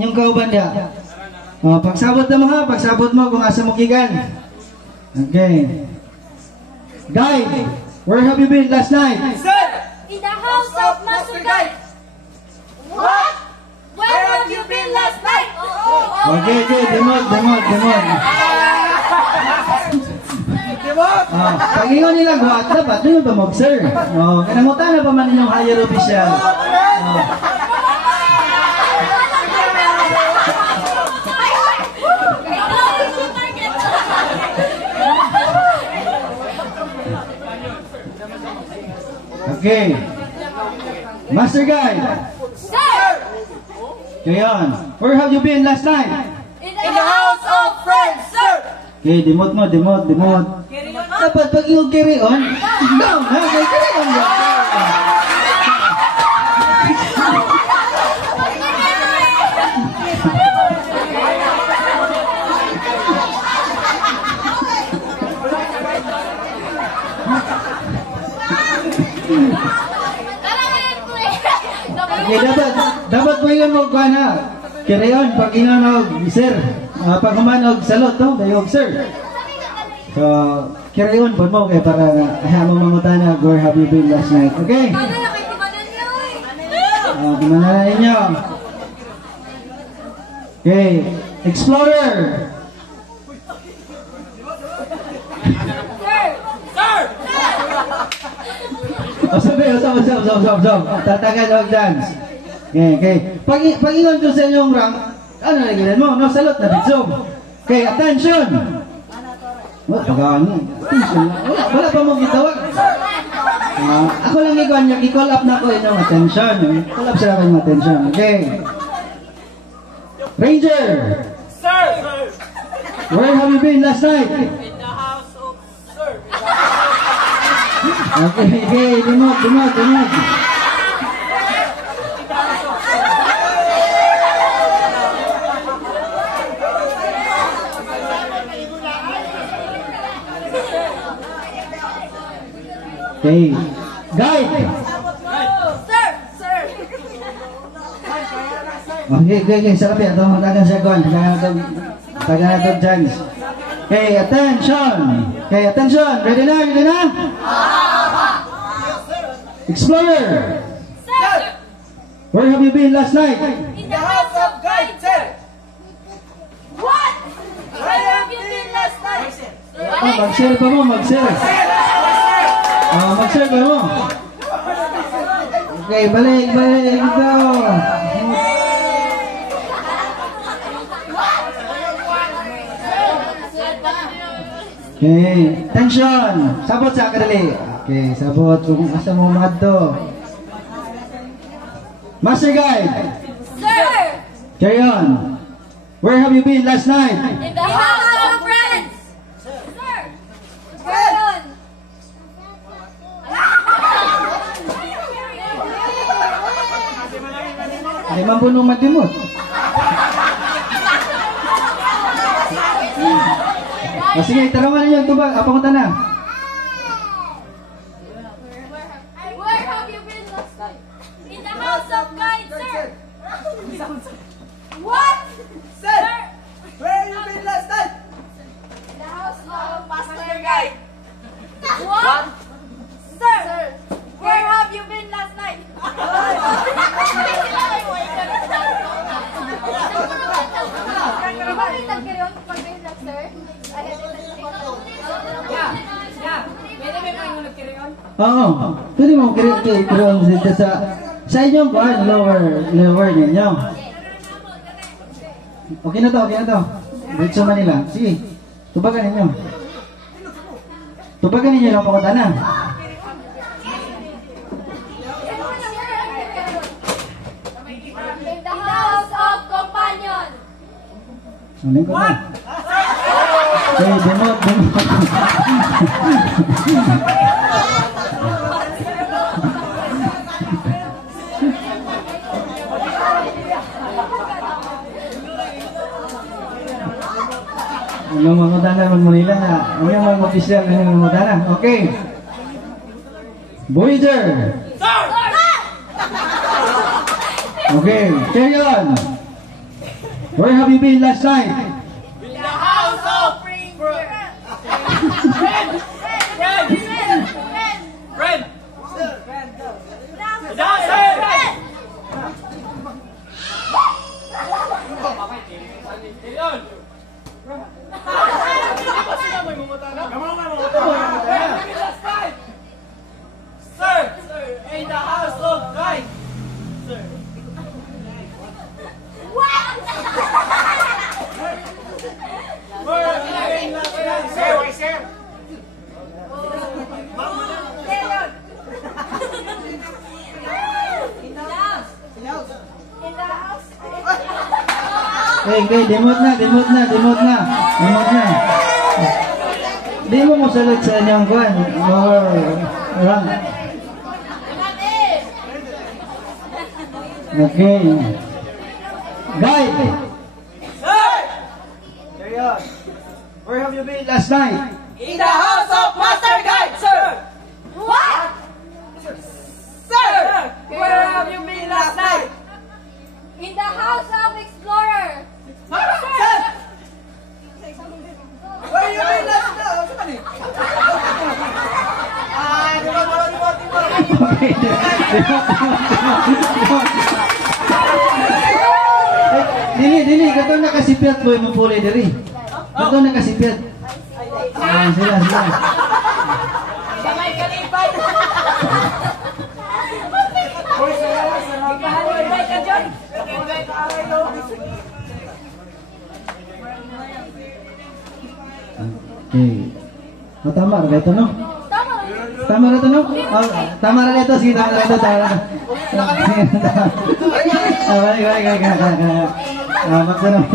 inyong kauban niya. Pagsabot na mo ha, pagsabot mo kung asa mo kigan. Okay. Guide, where have you been last night? Sir! In the house of Master Guide. What? Where have you been last night? Okay, okay, demod. Pag-ingon nila, guhat dapat, doon ba mag-sir? Kanamutan na pa man inyong higher official. Okay. Master Guide. Sir! Kayon, where have you been last night? In the house of friends, sir! Okay, demod mo. Dapat pag-ingon carry on, down ha, may carry on ba? Okay, dapat po yun magkuha na. Kirayon, pag inanog, sir, pag humanog salot, no? Dayog, sir. So, kirayon po mo, kaya para mo mangutana, where have you been last night? Okay? Kumanan ninyo. Okay, Explorer. Usap. Tatagan og dance. Okay. Pag-ingon ko sa inyong rank, ano nagilan mo? No, salot na bitsog. Okay, attention. Attention. Wala pa mo gitawag. Ako lang i-call up na ko inyong attention. Call up sila kayong attention. Okay. Ranger. Sir! Where have you been last night? In the house of Sir. Okay, dumod. Okay, guide. Sir! Okay, sarap yan. Tagan siya kuhan. Tagan na chance. Okay, attention. Ready na? Explorer. Sir! Where have you been last night? In the house of Guide, sir! What? Where have you been last night? Mag-share pa mo. Mag-share pa mo. Okay, balik. Ito. Okay, tension. Sabot sa kadali. Okay, sabot kung asa mo madto. Master Guide. Sir! Carry on. Where have you been last night? In the house of friends! Sir! Meron! Ay, mambunong madimot. Sige, tarawan ninyo. Tubag, apangutan na. Where have you been last night? In the house of Guide, sir! What? Sir! Where have you been last night? In the house of Master Guide. What? Sir! Where have you been last night? Oo. Pwede mo kiriyon dito sa inyong kuhan, lower ninyo. Okay na to. Diretso Manila. Sige. Tubagan ninyo lang pakunta na. In the house of companion. Ano ko na? Okay, demot. Ang mga mutana mag-Manila na. Ang mga official na mga mutana. Okay. Voyager. Okay. Carry on. Where have you been last night? In the house of friend. Friend. Friend. Sir, in the house of guys. Sir. Sir. Okay, demot na. Di mo mo salut sa inyong kwan. Wrong. Okay. Guide. Sir, Carry on. Where have you been last night? in the house of Master Guide, sir. What? Sir, where have you been last night? In the house of Explorer. Sir, where you been last night? Saan eh? Okay. Dili, katong nakasipiat boy mo puli diri. Katong nakasipiat. Sila. Kamay kalipay. Kalipay ka dyan. Kalipay ka arayo. Okay. Tama ra ito no? Tama. Tama ra ito no? Tama ra ito, sige tama ra ito. Magtanong.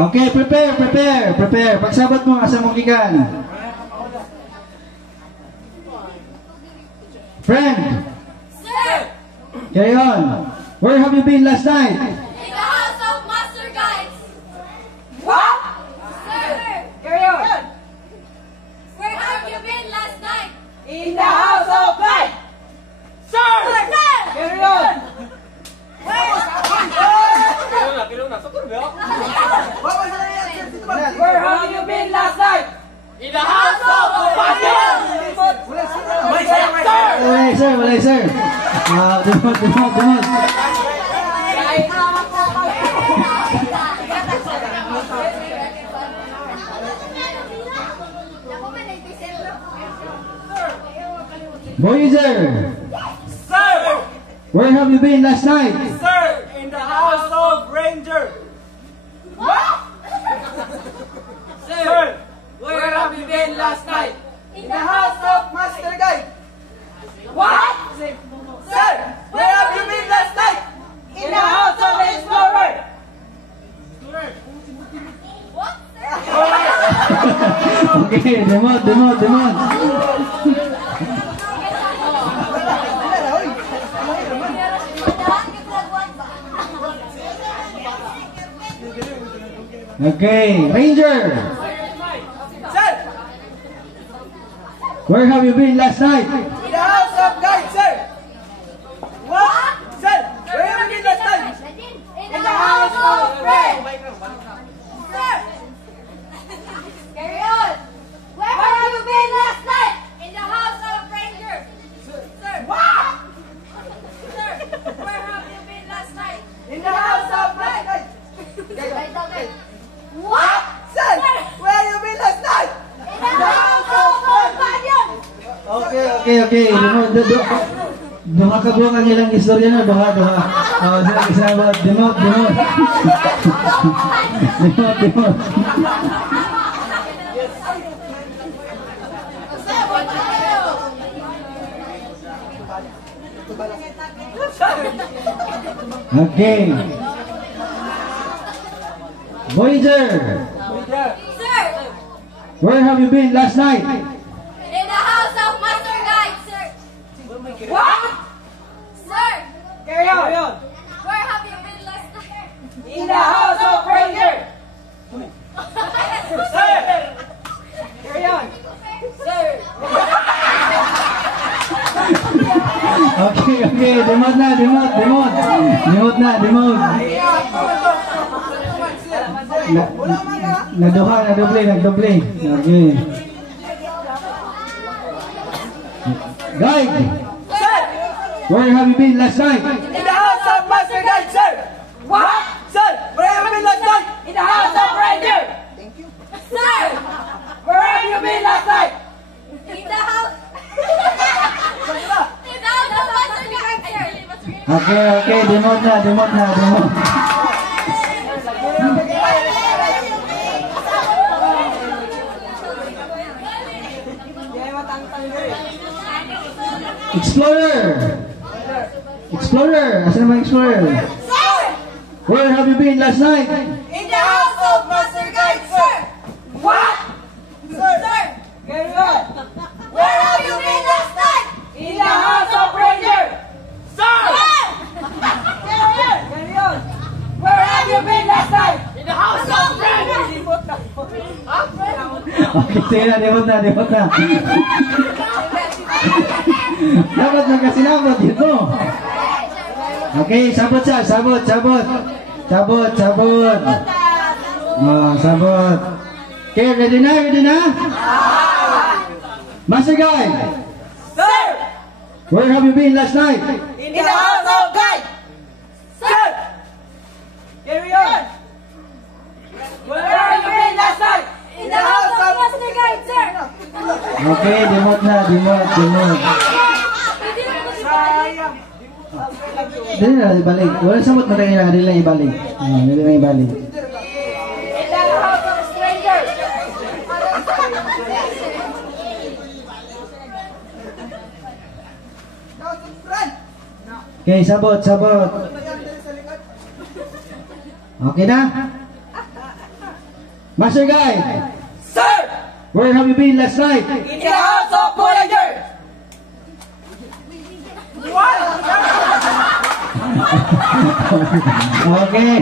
Okay, prepare. Pagsabot mo, asa mong gikan. Friend, Sir, carry on. Where have you been last night? in the house of Master Guides. What? Sir, Carry on. where have you been last night? In the house of Guide. Sir! Sir, Carry on. Where have you been last night? In the house of Companion! Sir! Walay sir. Dumod. Voyager, Sir! where have you been last night? Sir! In the house of Ranger! What? Sir! Where have you been last night? In the house of Master Guide! What? Sir! Where have you been last night? In the house of Explorer! What? Okay, demod. Okay, Ranger, Sir! where have you been last night? In the house of Guide, sir! What? Sir! Where have you been last night? In the house of Fred. Sir, carry on. Where have you been last night? In the house of Ranger. Sir. What? Sir, where have you been last night? In the house of Master Guide! Write down there. What? Sir! Where have you been last night? In the house of Companion. Okay. Duha ka buwang ang ilang istorya na, duha. Sila, demod. Demod. Sir, what tayo? Okay. Voyager, Sir, where have you been last night? in the house of Master Guide, sir. What? Sir, Carry on! where have you been last night? In the house of Ranger! Sir! Carry on! Sir. Okay, okay. Demot na, demot, demot. Demot na, demot. Naduha, nadoble, nadoble. Okay. Guide, Sir! where have you been last night? In the house of Master Guide, sir! What? Sir! Where have you been last night? In the house of Ranger! Sir! Where have you been last night? In the house. In the house of Master Guide, sir. Okay, okay. Demot na, demot na, demot. Explorer! Explorer! Asan naman Explorer? Sir! Where have you been last night? In the house of Master Guide, sir! What? Sir! Sir! Carry on! Where have you been last night? In the house of Ranger! Sir! Sir! Carry on! Where have you been last night? In the house of Ranger! Okay, sige na, demot na, demot na. Dapat magkasinabot dito. Okay, sabot siya, sabot, sabot. Sabot, sabot. Oh, sabot. Okay, ready na, ready na? Master Guide, Sir! where have you been last night? In the house of Guide! Sir! Carry on! Where have you been last night? In the house of Master Guide, sir. Okay, demot na, demot, demot. Hindi na po si Bali. Dili na, ibalik. Walang sabot mo rin lang, dili lang ibalik. Dili lang ibalik. In the house of Stranger! Okay, sabot, sabot. Okay na? Master Guide, Sir! where have you been last night? In the house of Voyager! What? Okay.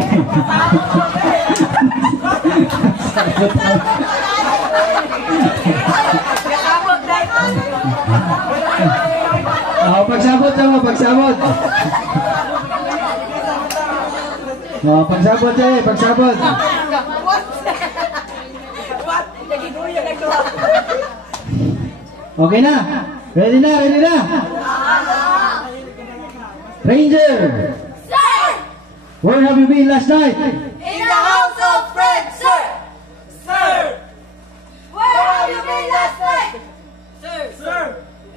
Kasabot dahil. Oh, pagsabot mo, pagsabot. Oh, pagsabot eh, pagsabot. What? Naginuya na ito. Okay na? Ready na, ready na? Ranger, Sir! where have you been last night? In the house of Fred, sir. Sir! Where have you been last night? Sir! Sir!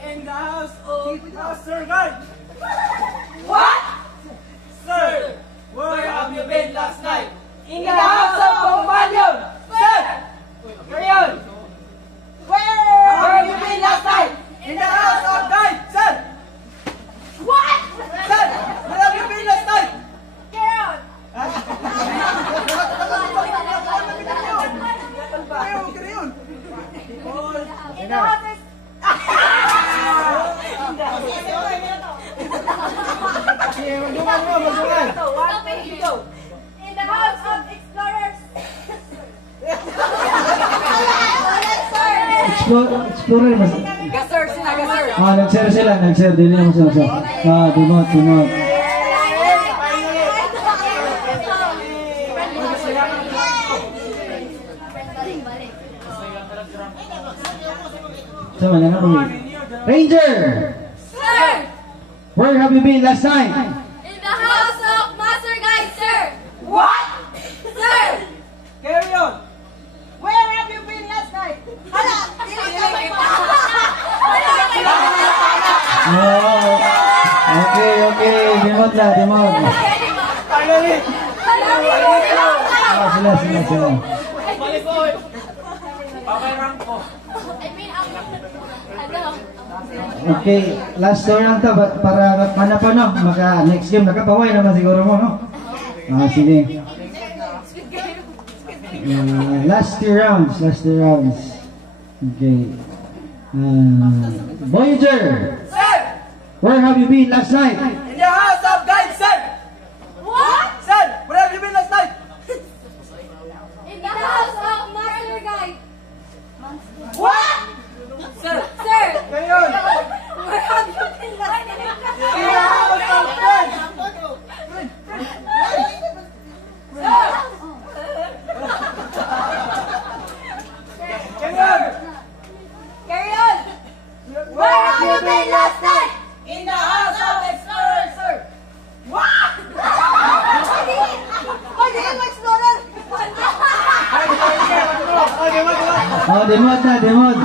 In the house of Master Guide! What? Sir! Where have you been last night? In the house of Companion! Sir! Carry on! Where have you been last night? In the house of Guide! Sir! What? Sir! Where have you been last night? Get out. In the house of... In the house of explorers. Explorer mas. Gasser sila, gasser! Nag-share sila, nag-share. Dili naman sila sa. Dimot, dimot. Sama na nga Ranger, Sir! where have you been last night? In the house of Master Guide, sir. What? Sir! Carry on! Where have you been last night? Hala! Dili ka may Oh, okay, okay. Dimot na, dimot. Finally! Sila, sila, sila. I mean, ano? Okay, last tour lang to para mana pa no, maka next game nakapaway naman siguro mo no. Sige. Last two rounds, last two rounds. Okay. Voyager, Sir! where have you been last night? In the house of Guide, sir! What? Sir! Where have you been last night? In the house of Master Guide. What? Sir! Sir! Carry on! Where have you been last demod na, demod.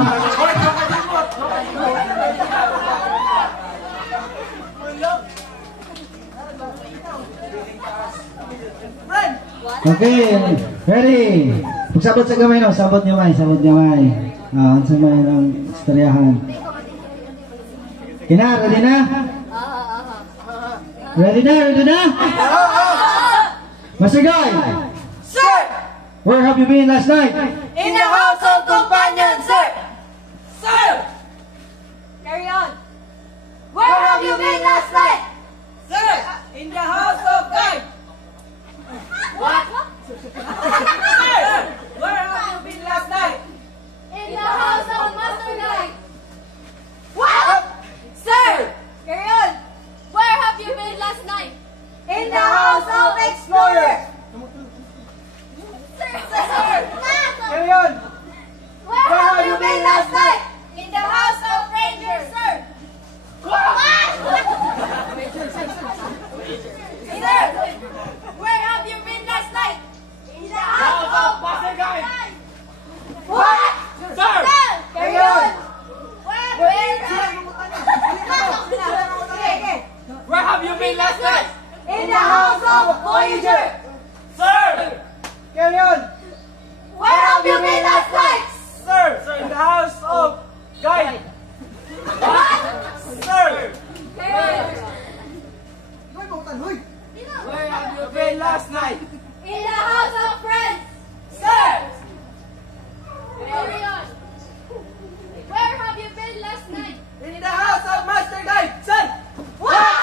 Okay, ready. Pagsabot sa gamay no, sabot niyo may, sabot niyo may. Ang sa may ng istoryahan. Kina, ready na? Ready na, ready na? Master Guy, Sir! where have you been last night? In the house of companion, sir! Sir! Carry on. Where have you been last night? Sir! In the house of God! What? Sir! Where have you been last night? In the house of Master Guy. What? Sir! Carry on. Where have you been last night? In the house of Explorer! Sir! Sir! Carry on! Where have you been last night? In the house of Ranger, sir. What? Sir! Where have you been last night? In the house of Master Guy. What? Sir! Carry on. Where? Where have you been last night? In the house of Voyager. Sir! Carry on! Where have you been last night? Sir! Sir, in the house of Guy! What? Sir! Carry on. Where have you been last night? In the house of friends. Sir! Carry on. Where have you been last night? In the house of Master Guy! Sir! What?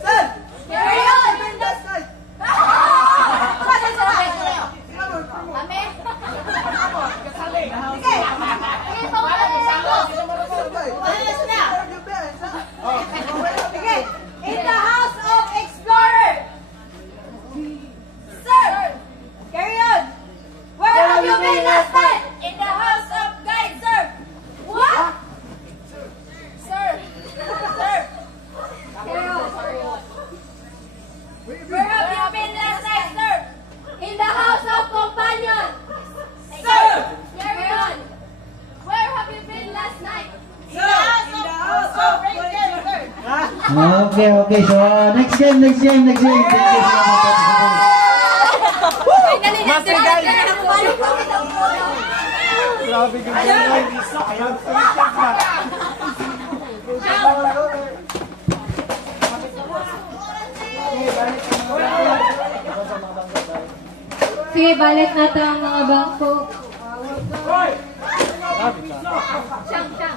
Sir! Carry on. Been last night? Kami? Sige! Sige, pawala na ako. Alas na. Sige. In the house of Explorer. Sir. Carry on. Where have you been last night? In the house of Guide, sir. What? Sir. Sir. Carry on. Where have you been last night, sir? In the house of Companion. Sir! Carry on. Where have you been last night? Sir! In the house of Ranger, sir! Okay, okay. So, next game. Thank you so much. Finally, Master Guy. Grabe yung gano'n. Ayaw ko yung check na. Sige, balik natin ang mga bangko. Hoy! Siyang, siyang.